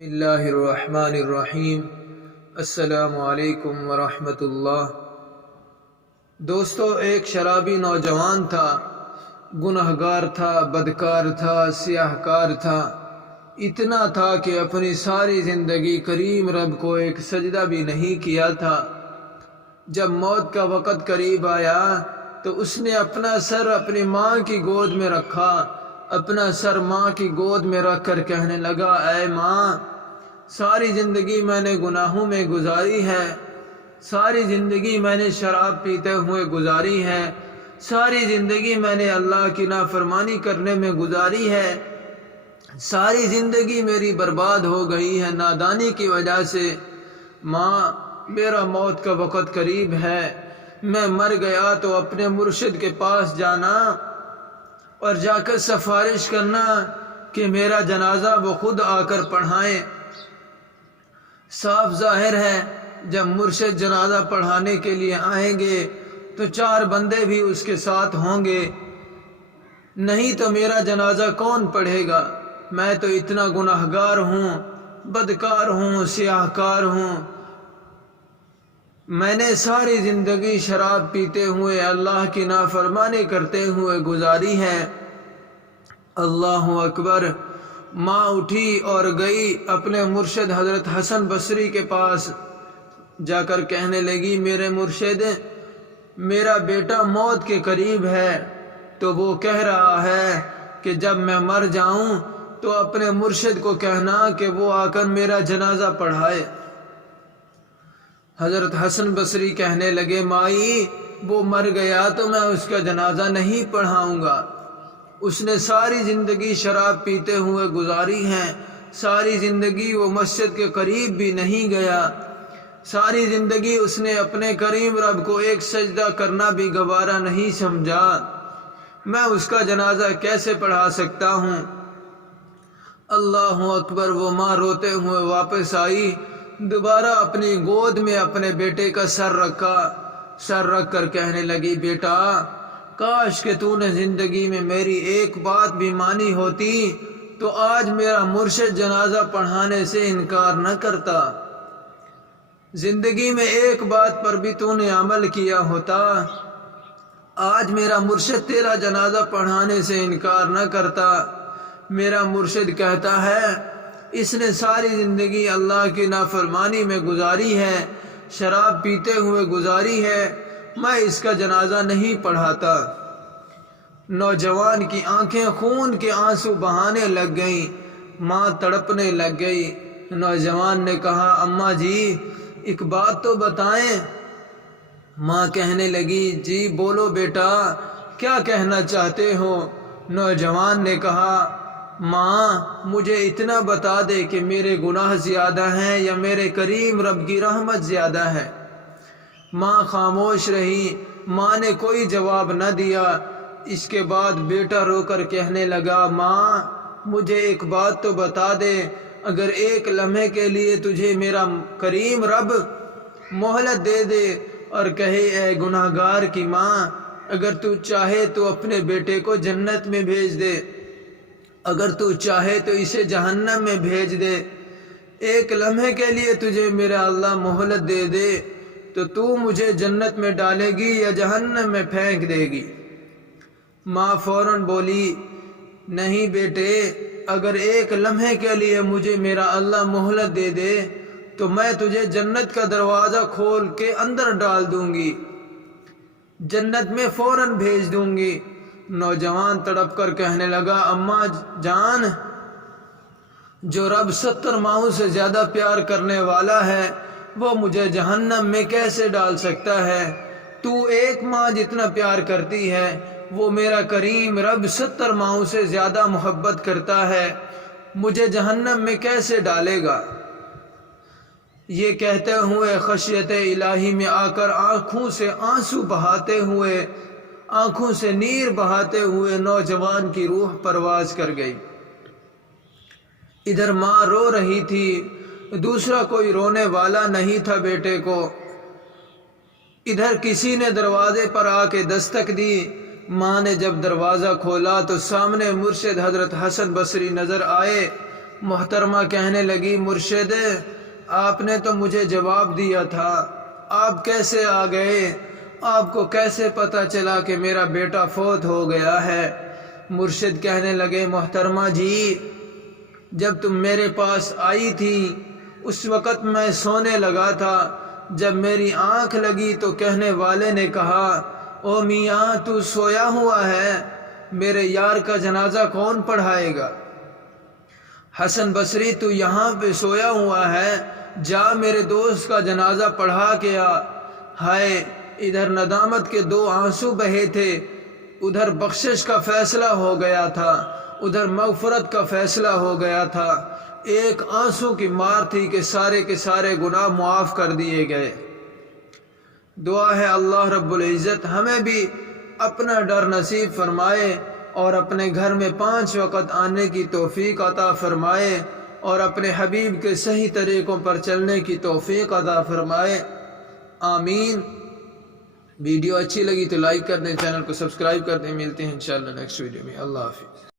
بسم اللہ الرحمن الرحیم۔ السلام علیکم ورحمۃ اللہ۔ دوستو، ایک شرابی نوجوان تھا، گنہگار تھا، بدکار تھا، سیاہ کار تھا۔ اتنا تھا کہ اپنی ساری زندگی کریم رب کو ایک سجدہ بھی نہیں کیا تھا۔ جب موت کا وقت قریب آیا تو اس نے اپنا سر اپنی ماں کی گود میں رکھا، اپنا سر ماں کی گود میں رکھ کر کہنے لگا، اے ماں، ساری زندگی میں نے گناہوں میں گزاری ہے، ساری زندگی میں نے شراب پیتے ہوئے گزاری ہے، ساری زندگی میں نے اللہ کی نافرمانی کرنے میں گزاری ہے، ساری زندگی میری برباد ہو گئی ہے نادانی کی وجہ سے۔ ماں، میرا موت کا وقت قریب ہے، میں مر گیا تو اپنے مرشد کے پاس جانا اور جا کر سفارش کرنا کہ میرا جنازہ وہ خود آ کر پڑھائیں۔ صاف ظاہر ہے، جب مرشد جنازہ پڑھانے کے لیے آئیں گے تو 4 بندے بھی اس کے ساتھ ہوں گے، نہیں تو میرا جنازہ کون پڑھے گا؟ میں تو اتنا گناہگار ہوں، بدکار ہوں، سیاہ کار ہوں، میں نے ساری زندگی شراب پیتے ہوئے اللہ کی نافرمانی کرتے ہوئے گزاری ہے۔ اللہ اکبر۔ ماں اٹھی اور گئی اپنے مرشد حضرت حسن بصری کے پاس، جا کر کہنے لگی، میرے مرشد، میرا بیٹا موت کے قریب ہے، تو وہ کہہ رہا ہے کہ جب میں مر جاؤں تو اپنے مرشد کو کہنا کہ وہ آ کر میرا جنازہ پڑھائے۔ حضرت حسن بصری کہنے لگے، مائی، وہ مر گیا تو میں اس کا جنازہ نہیں پڑھاؤں گا، اس نے ساری زندگی شراب پیتے ہوئے گزاری ہے، ساری زندگی وہ مسجد کے قریب بھی نہیں گیا، ساری زندگی اس نے اپنے کریم رب کو ایک سجدہ کرنا بھی گوارا نہیں سمجھا، میں اس کا جنازہ کیسے پڑھا سکتا ہوں؟ اللہ اکبر۔ وہ ماں روتے ہوئے واپس آئی، دوبارہ اپنی گود میں اپنے بیٹے کا سر رکھا، سر رکھ کر کہنے لگی، بیٹا، کاش کہ تو نے زندگی میں میری ایک بات بھی مانی ہوتی تو آج میرا مرشد جنازہ پڑھانے سے انکار نہ کرتا، زندگی میں ایک بات پر بھی تو نے عمل کیا ہوتا، آج میرا مرشد تیرا جنازہ پڑھانے سے انکار نہ کرتا۔ میرا مرشد کہتا ہے، اس نے ساری زندگی اللہ کی نافرمانی میں گزاری ہے، شراب پیتے ہوئے گزاری ہے، میں اس کا جنازہ نہیں پڑھاتا۔ نوجوان کی آنکھیں خون کے آنسو بہانے لگ گئیں، ماں تڑپنے لگ گئی۔ نوجوان نے کہا، اماں جی، ایک بات تو بتائیں۔ ماں کہنے لگی، جی بولو بیٹا، کیا کہنا چاہتے ہو؟ نوجوان نے کہا، ماں، مجھے اتنا بتا دے کہ میرے گناہ زیادہ ہیں یا میرے کریم رب کی رحمت زیادہ ہے۔ ماں خاموش رہی، ماں نے کوئی جواب نہ دیا۔ اس کے بعد بیٹا رو کر کہنے لگا، ماں، مجھے ایک بات تو بتا دے، اگر ایک لمحے کے لیے تجھے میرا کریم رب مہلت دے دے اور کہے، اے گناہگار کی ماں، اگر تو چاہے تو اپنے بیٹے کو جنت میں بھیج دے، اگر تو چاہے تو اسے جہنم میں بھیج دے، ایک لمحے کے لیے تجھے میرا اللہ مہلت دے دے تو مجھے جنت میں ڈالے گی یا جہنم میں پھینک دے گی؟ ماں فوراً بولی، نہیں بیٹے، اگر ایک لمحے کے لیے مجھے میرا اللہ مہلت دے دے تو میں تجھے جنت کا دروازہ کھول کے اندر ڈال دوں گی، جنت میں فوراً بھیج دوں گی۔ نوجوان تڑپ کر کہنے لگا، اماں جان، جو رب 70 ماؤں سے زیادہ پیار کرنے والا ہے وہ مجھے جہنم میں کیسے ڈال سکتا ہے؟ تو ایک ماں جتنا پیار کرتی ہے وہ میرا کریم رب 70 ماؤں سے زیادہ محبت کرتا ہے، مجھے جہنم میں کیسے ڈالے گا؟ یہ کہتے ہوئے خشیت الہی میں آ کر آنکھوں سے آنسو بہاتے ہوئے، آنکھوں سے نیر بہاتے ہوئے نوجوان کی روح پرواز کر گئی۔ ادھر ماں رو رہی تھی، دوسرا کوئی رونے والا نہیں تھا بیٹے کو۔ ادھر کسی نے دروازے پر آ کے دستک دی۔ ماں نے جب دروازہ کھولا تو سامنے مرشد حضرت حسن بصری نظر آئے۔ محترمہ کہنے لگی مرشد آپ نے تو مجھے جواب دیا تھا، آپ کیسے آ گئے؟ آپ کو کیسے پتہ چلا کہ میرا بیٹا فوت ہو گیا ہے؟ مرشد کہنے لگے محترمہ جی جب تم میرے پاس آئی تھی اس وقت میں سونے لگا تھا، جب میری آنکھ لگی تو کہنے والے نے کہا او میاں تو سویا ہوا ہے، میرے یار کا جنازہ کون پڑھائے گا؟ حسن بصری تو یہاں پہ سویا ہوا ہے، جا میرے دوست کا جنازہ پڑھا کے آ۔ ہائے ادھر ندامت کے 2 آنسو بہے تھے، ادھر بخشش کا فیصلہ ہو گیا تھا، ادھر مغفرت کا فیصلہ ہو گیا تھا۔ ایک آنسو کی مار تھی کہ سارے کے سارے گناہ معاف کر دیے گئے۔ دعا ہے اللہ رب العزت ہمیں بھی اپنا ڈر نصیب فرمائے اور اپنے گھر میں 5 وقت آنے کی توفیق عطا فرمائے اور اپنے حبیب کے صحیح طریقوں پر چلنے کی توفیق عطا فرمائے، آمین۔ ویڈیو اچھی لگی تو لائک کر دیں، چینل کو سبسکرائب کر دیں۔ ملتے ہیں انشاءاللہ نیکسٹ ویڈیو میں۔ اللہ حافظ۔